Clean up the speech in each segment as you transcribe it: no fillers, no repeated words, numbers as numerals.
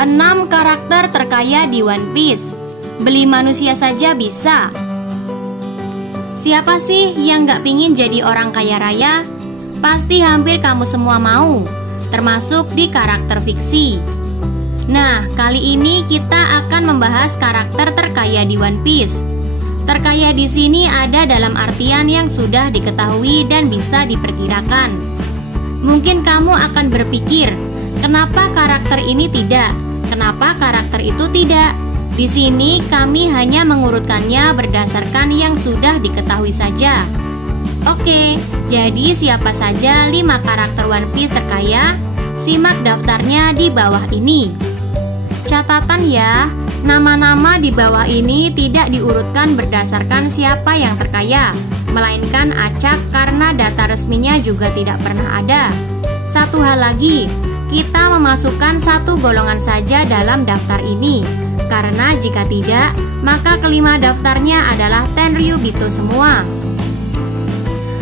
6 karakter terkaya di One Piece. Beli manusia saja bisa. Siapa sih yang gak pingin jadi orang kaya raya? Pasti hampir kamu semua mau, termasuk di karakter fiksi. Nah, kali ini kita akan membahas karakter terkaya di One Piece. Terkaya di sini ada dalam artian yang sudah diketahui dan bisa diperkirakan. Mungkin kamu akan berpikir, kenapa karakter ini tidak? Kenapa karakter itu tidak? Di sini kami hanya mengurutkannya berdasarkan yang sudah diketahui saja. Oke, jadi siapa saja 5 karakter One Piece terkaya? Simak daftarnya di bawah ini. Catatan ya, nama-nama di bawah ini tidak diurutkan berdasarkan siapa yang terkaya, melainkan acak karena data resminya juga tidak pernah ada. Satu hal lagi, kita memasukkan satu golongan saja dalam daftar ini. Karena jika tidak, maka kelima daftarnya adalah Tenryubito semua.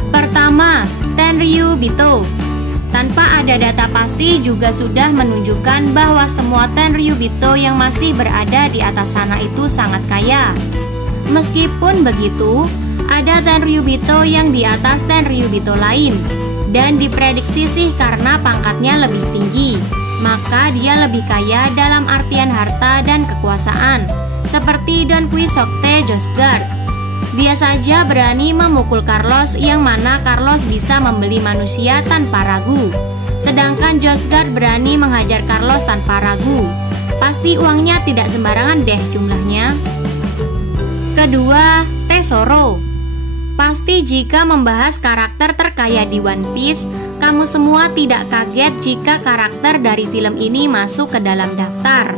Pertama, Tenryubito. Tanpa ada data pasti juga sudah menunjukkan bahwa semua Tenryubito yang masih berada di atas sana itu sangat kaya. Meskipun begitu, ada Tenryubito yang di atas Tenryubito lain, dan diprediksi sih karena pangkatnya lebih tinggi, maka dia lebih kaya dalam artian harta dan kekuasaan, seperti Don Quixote Josgard. Dia saja berani memukul Carlos, yang mana Carlos bisa membeli manusia tanpa ragu. Sedangkan Josgard berani menghajar Carlos tanpa ragu. Pasti uangnya tidak sembarangan deh jumlahnya. Kedua, Tesoro. Pasti jika membahas karakter terkaya di One Piece, kamu semua tidak kaget jika karakter dari film ini masuk ke dalam daftar.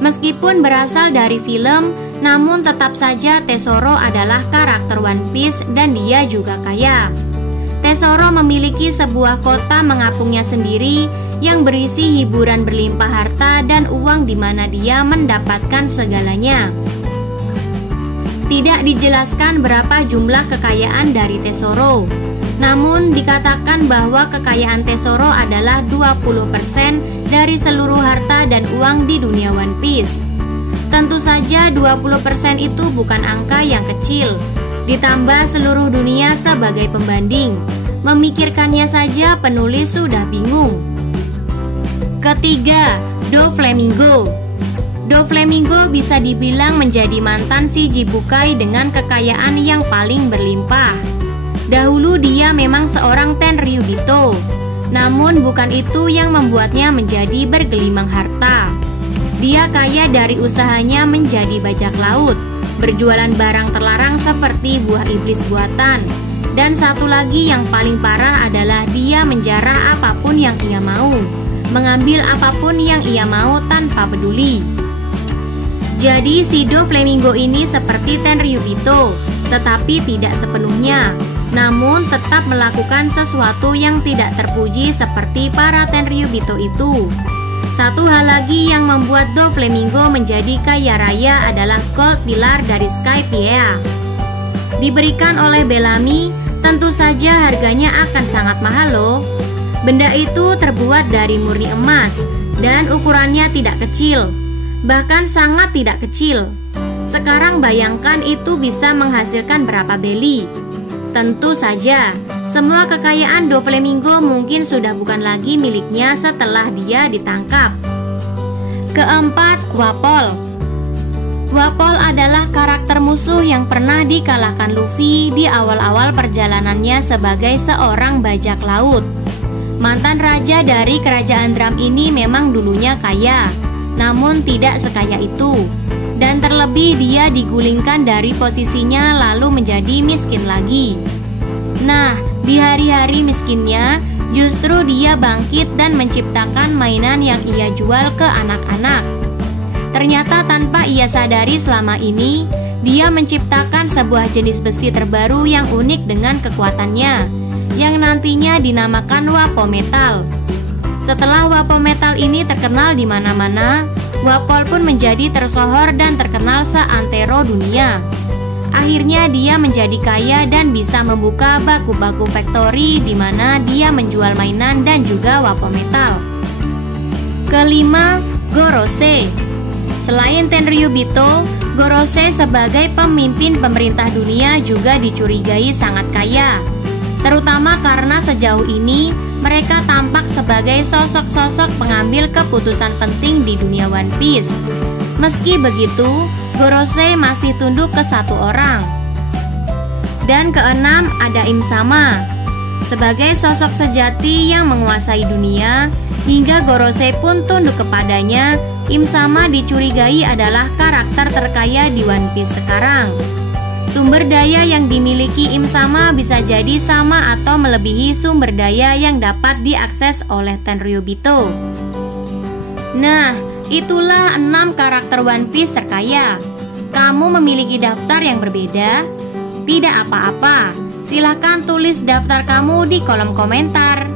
Meskipun berasal dari film, namun tetap saja Tesoro adalah karakter One Piece dan dia juga kaya. Tesoro memiliki sebuah kota mengapungnya sendiri yang berisi hiburan berlimpah harta dan uang di mana dia mendapatkan segalanya. Tidak dijelaskan berapa jumlah kekayaan dari Tesoro. Namun dikatakan bahwa kekayaan Tesoro adalah 20% dari seluruh harta dan uang di dunia One Piece. Tentu saja 20% itu bukan angka yang kecil. Ditambah seluruh dunia sebagai pembanding. Memikirkannya saja penulis sudah bingung. Ketiga, Doflamingo. Doflamingo bisa dibilang menjadi mantan si Chichibukai dengan kekayaan yang paling berlimpah. Dahulu dia memang seorang Tenryubito, namun bukan itu yang membuatnya menjadi bergelimang harta. Dia kaya dari usahanya menjadi bajak laut, berjualan barang terlarang seperti buah iblis buatan, dan satu lagi yang paling parah adalah dia menjarah apapun yang ia mau, mengambil apapun yang ia mau tanpa peduli. Jadi si Doflamingo ini seperti Tenryubito, tetapi tidak sepenuhnya, namun tetap melakukan sesuatu yang tidak terpuji seperti para Tenryubito itu. Satu hal lagi yang membuat Doflamingo menjadi kaya raya adalah gold pilar dari Skypiea. Diberikan oleh Bellamy, tentu saja harganya akan sangat mahal loh. Benda itu terbuat dari murni emas dan ukurannya tidak kecil, bahkan sangat tidak kecil. Sekarang bayangkan itu bisa menghasilkan berapa beli. Tentu saja, semua kekayaan Doflamingo mungkin sudah bukan lagi miliknya setelah dia ditangkap. Keempat, Wapol. Wapol adalah karakter musuh yang pernah dikalahkan Luffy di awal-awal perjalanannya sebagai seorang bajak laut. Mantan raja dari kerajaan Drum ini memang dulunya kaya, namun tidak sekaya itu. Dan terlebih dia digulingkan dari posisinya lalu menjadi miskin lagi. Nah, di hari-hari miskinnya justru dia bangkit dan menciptakan mainan yang ia jual ke anak-anak. Ternyata tanpa ia sadari selama ini, dia menciptakan sebuah jenis besi terbaru yang unik dengan kekuatannya, yang nantinya dinamakan Wapo Metal. Setelah Wapo Metal ini terkenal di mana-mana, Wapol pun menjadi tersohor dan terkenal seantero dunia. Akhirnya dia menjadi kaya dan bisa membuka baku-baku factory di mana dia menjual mainan dan juga Wapo Metal. Kelima, Gorosei. Selain Tenryubito, Gorosei sebagai pemimpin pemerintah dunia juga dicurigai sangat kaya, terutama karena sejauh ini mereka tampak sebagai sosok-sosok pengambil keputusan penting di dunia One Piece. Meski begitu, Gorosei masih tunduk ke satu orang. Dan keenam ada Im Sama. Sebagai sosok sejati yang menguasai dunia, hingga Gorosei pun tunduk kepadanya, Im Sama dicurigai adalah karakter terkaya di One Piece sekarang. Sumber daya yang dimiliki Im Sama bisa jadi sama atau melebihi sumber daya yang dapat diakses oleh Tenryubito. Nah, itulah 6 karakter One Piece terkaya. Kamu memiliki daftar yang berbeda? Tidak apa-apa, silahkan tulis daftar kamu di kolom komentar.